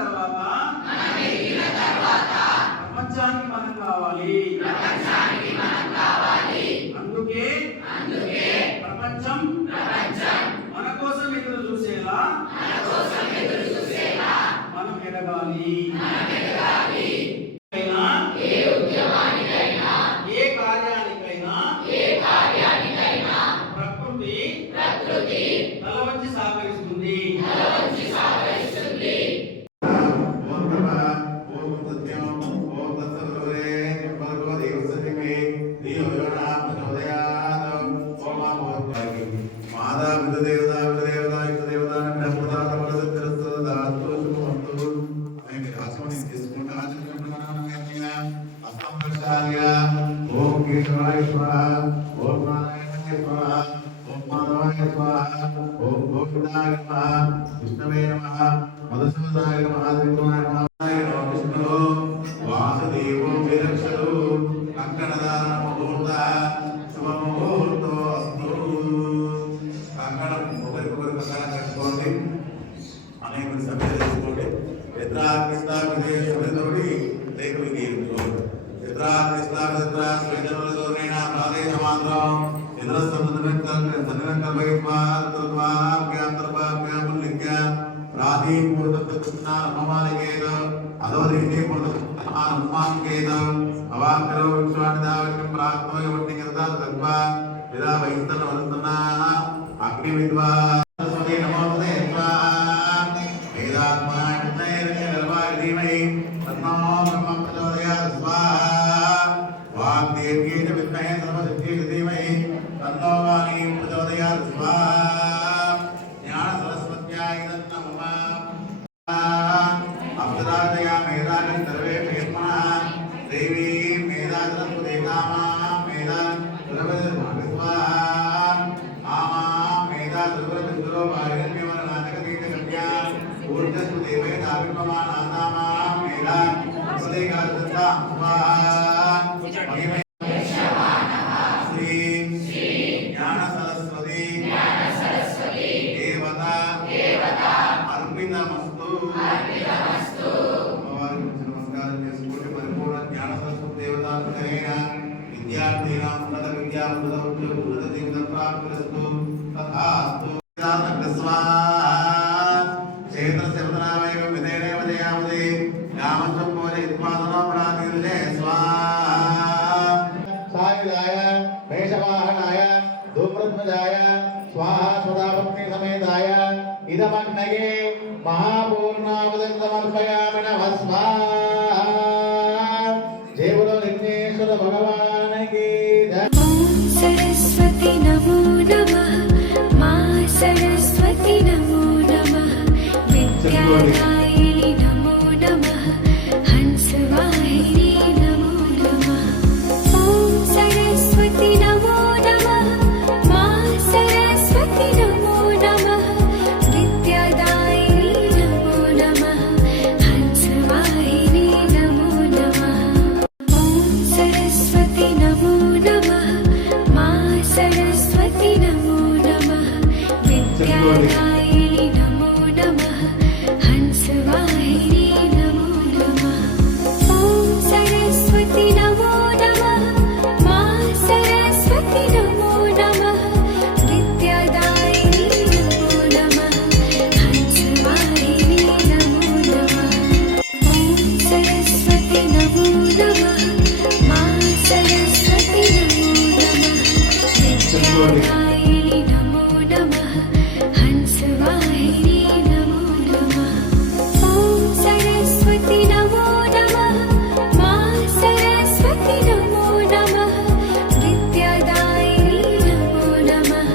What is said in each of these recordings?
తర్వాత ప్రపంచానికి మనం కావాలి. అందుకే ప్రపంచం మన కోసం ఎదురు చూసేలా మనం ఎదగాలి. ఏ కార్యానికైనా ప్రకృతి తల వంచి సహకరిస్తుంది. ఓం కేశవాయ స్వాహ, ఓం నారాయణాయ స్వాహ, ఓం మాధవాయ స్వాహ, ఓం గోవిందాయ స్వాహ, విష్ణవే నమః, మధుసూదనాయ నమః, త్రిపురాయ నమః, విష్ణు వాసుదేవో విరక్షలు కంకణదాన ముహూర్త శుభముహూర్తో అస్తు. కంకణం ఒకరికి కంకణం కట్టుకోండి, అనేక సభ్యులు తీసుకోండి. ఎత్రాగ్నిస్తాగ్ని శబ్దతోటి లేఖవికి అగ్ని విద్వా ఇదమగ్నయే మహాపూర్ణావదం సమర్పయామి నమః స్వాహా. జయములో విఘ్నేశ్వర భగవానికి సరస్వతి నమో నమః. మా సరస్వతి నమో నమః. విద్యాదాయిని నమో నమః. హంసవాహిని నమో నమః. ఓం సరస్వతి నమో నమః. మా సరస్వతి నమో నమః. విద్యాదాయిని నమో నమః. హంసవాహిని నమో నమః. ఓం సరస్వతి నమో నమః. మా సరస్వతి నమో నమః. విద్యాదాయిని నమో నమః. హంసవాహిని నమో నమః. ఓం సరస్వతి నమో నమః. మా సరస్వతి నమో నమః. విద్యాదాయిని నమో నమః. హంసవాహిని నమో నమః. ఓం సరస్వతి నమో నమః. మా సరస్వతి నమో నమః. విద్యాదాయిని నమో నమః. హంసవాహిని నమో నమః. ఓం సరస్వతి నమో నమః. మా సరస్వతి నమో నమః. విద్యాదాయిని నమో నమః.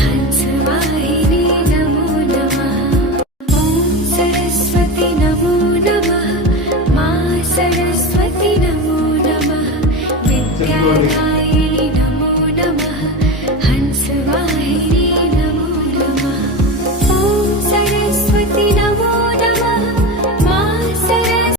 హంసవాహిని నమో నమః. ఓం సరస్వతి నమో నమః. మా సరస్వతి నమో నమః. విద్యాదాయిని